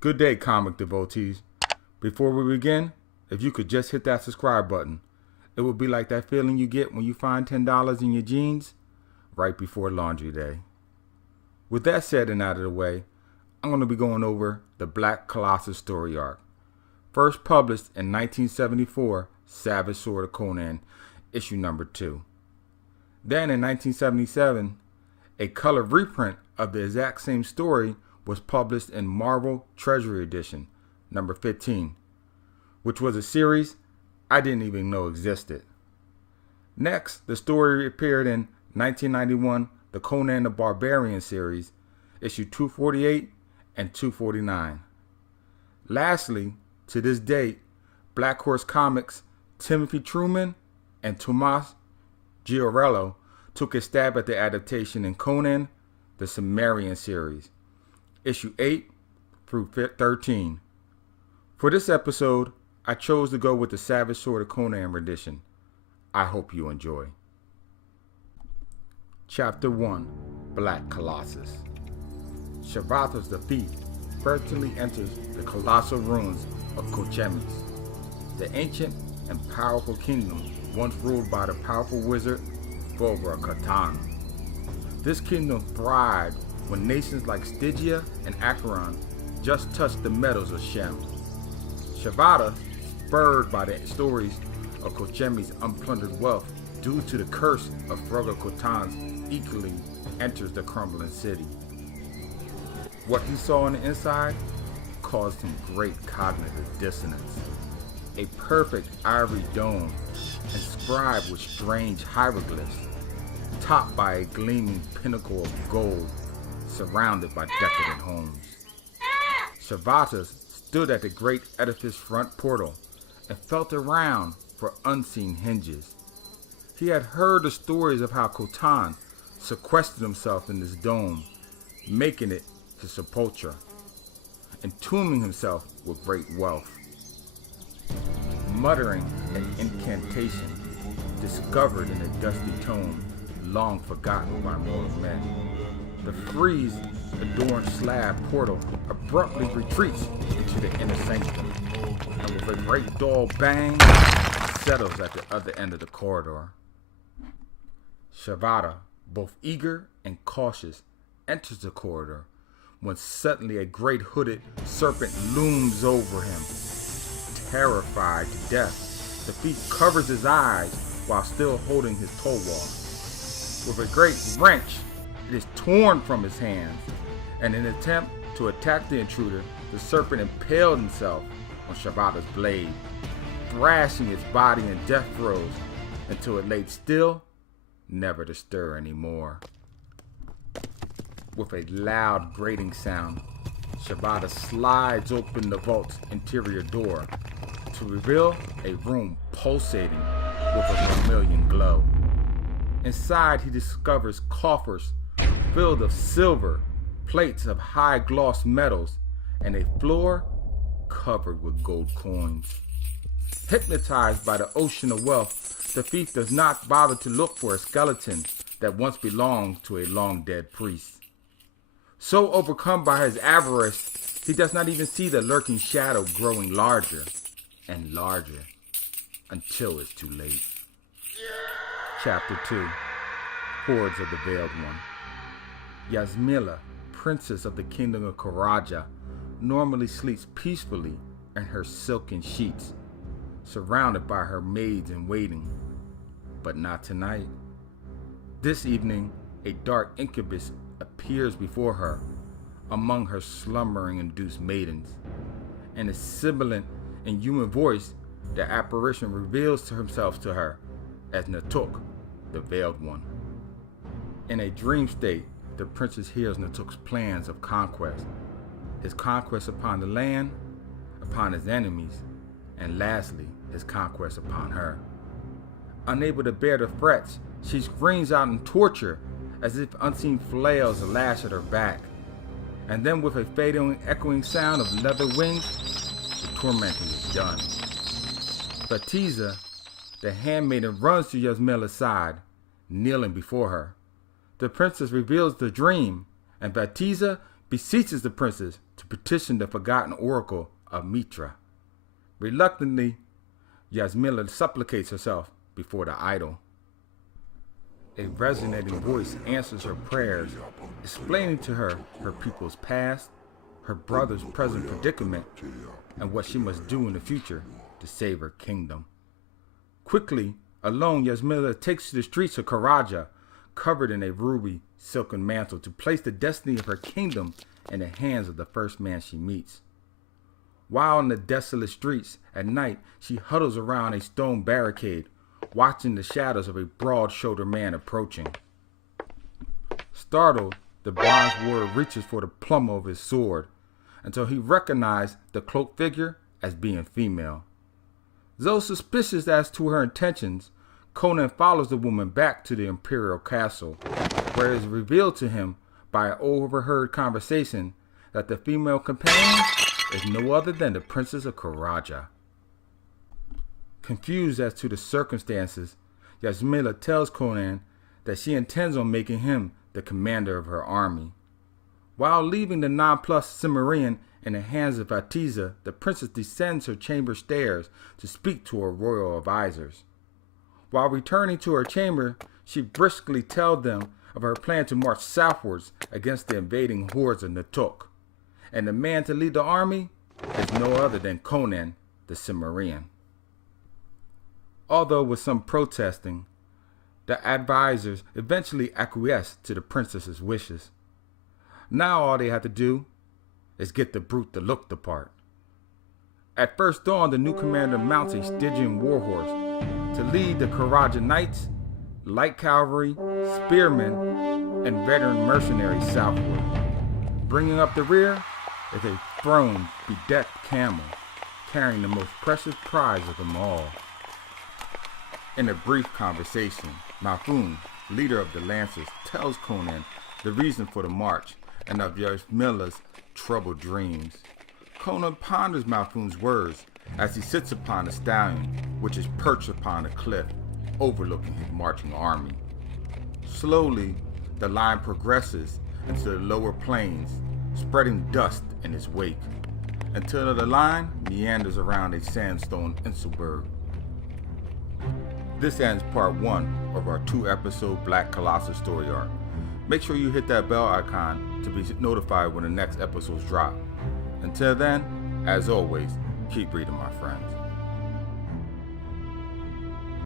Good day, comic devotees. Before we begin, if you could just hit that subscribe button, it would be like that feeling you get when you find $10 in your jeans right before laundry day. With that said and out of the way, I'm going to be going over the Black Colossus story arc. First published in 1974, Savage Sword of Conan, issue number 2. Then in 1977, a color reprint of the exact same story was published in Marvel Treasury Edition, number 15, which was a series I didn't even know existed. Next, the story appeared in 1991, the Conan the Barbarian series, issue 248 and 249. Lastly, to this date, Black Horse Comics' Timothy Truman and Tomas Giorello took a stab at the adaptation in Conan the Cimmerian series, issue 8 through 13. For this episode, I chose to go with the Savage Sword of Conan rendition. I hope you enjoy. Chapter 1, Black Colossus. Shavathos the thief furtively enters the colossal ruins of Cochemis, the ancient and powerful kingdom once ruled by the powerful wizard Fulgur Catan. This kingdom thrived when nations like Stygia and Acheron just touched the meadows of Shem. Shavata, spurred by the stories of Cochemis' unplundered wealth due to the curse of Fulgur Catan's equally enters the crumbling city. What he saw on the inside caused him great cognitive dissonance. A perfect ivory dome inscribed with strange hieroglyphs, topped by a gleaming pinnacle of gold, surrounded by decadent homes. Shavatas stood at the great edifice front portal and felt around for unseen hinges. He had heard the stories of how Cotan sequestered himself in this dome, making it his sepulchre, entombing himself with great wealth. Muttering an incantation discovered in a dusty tome long forgotten by mortal men, the frieze-adorned slab portal abruptly retreats into the inner sanctum, and with a great dull bang, settles at the other end of the corridor. Shavata, both eager and cautious, enters the corridor when suddenly a great hooded serpent looms over him. Terrified to death, the thief covers his eyes while still holding his tulwar. With a great wrench, it is torn from his hands, and in an attempt to attack the intruder, the serpent impaled himself on Shavata's blade, thrashing its body in death throes until it lay still, never to stir anymore. With a loud grating sound, Shavata slides open the vault's interior door to reveal a room pulsating with a vermilion glow. Inside, he discovers coffers filled with silver, plates of high-gloss metals, and a floor covered with gold coins. Hypnotized by the ocean of wealth, the thief does not bother to look for a skeleton that once belonged to a long-dead priest. So overcome by his avarice, he does not even see the lurking shadow growing larger and larger until it's too late. Chapter 2, Hordes of the Veiled One. Yasmila, princess of the kingdom of Karaja, normally sleeps peacefully in her silken sheets, surrounded by her maids in waiting. But not tonight. This evening, a dark incubus appears before her among her slumbering-induced maidens. In a sibilant and human voice, the apparition reveals himself to her as Natuk, the Veiled One. In a dream state, the princess hears Natuk's plans of conquest, his conquest upon the land, upon his enemies, and lastly, his conquest upon her. Unable to bear the threats, she screams out in torture as if unseen flails lash at her back. And then with a fading, echoing sound of leather wings, the tormenting is done. Batiza, the handmaiden, runs to Yasmila's side, kneeling before her. The princess reveals the dream, and Batiza beseeches the princess to petition the forgotten oracle of Mitra. Reluctantly, Yasmila supplicates herself before the idol. A resonating voice answers her prayers, explaining to her her people's past, her brother's present predicament, and what she must do in the future to save her kingdom. Quickly, alone, Yasmila takes to the streets of Karaja, covered in a ruby silken mantle, to place the destiny of her kingdom in the hands of the first man she meets. While in the desolate streets at night, she huddles around a stone barricade, watching the shadows of a broad-shouldered man approaching. Startled, the bronze warrior reaches for the plumb of his sword until he recognized the cloaked figure as being female. Though suspicious as to her intentions, Conan follows the woman back to the imperial castle, where it is revealed to him by an overheard conversation that the female companion is no other than the Princess of Karaja. Confused as to the circumstances, Yasmila tells Conan that she intends on making him the commander of her army. While leaving the nonplussed Cimmerian in the hands of Atiza, the princess descends her chamber stairs to speak to her royal advisors. While returning to her chamber, she briskly tells them of her plan to march southwards against the invading hordes of Natuk, and the man to lead the army is no other than Conan the Cimmerian. Although with some protesting, the advisors eventually acquiesced to the princess's wishes. Now all they have to do is get the brute to look the part. At first dawn, the new commander mounts a Stygian warhorse to lead the Karaja knights, light cavalry, spearmen, and veteran mercenaries southward. Bringing up the rear is a throne-bedecked camel, carrying the most precious prize of them all. In a brief conversation, Malfun, leader of the Lancers, tells Conan the reason for the march and of Yasmila's troubled dreams. Conan ponders Malfun's words as he sits upon a stallion, which is perched upon a cliff overlooking his marching army. Slowly, the line progresses into the lower plains, spreading dust in its wake, until the line meanders around a sandstone Inselberg. This ends part 1 of our 2-episode Black Colossus story arc. Make sure you hit that bell icon to be notified when the next episodes drop. Until then, as always, keep reading, my friends.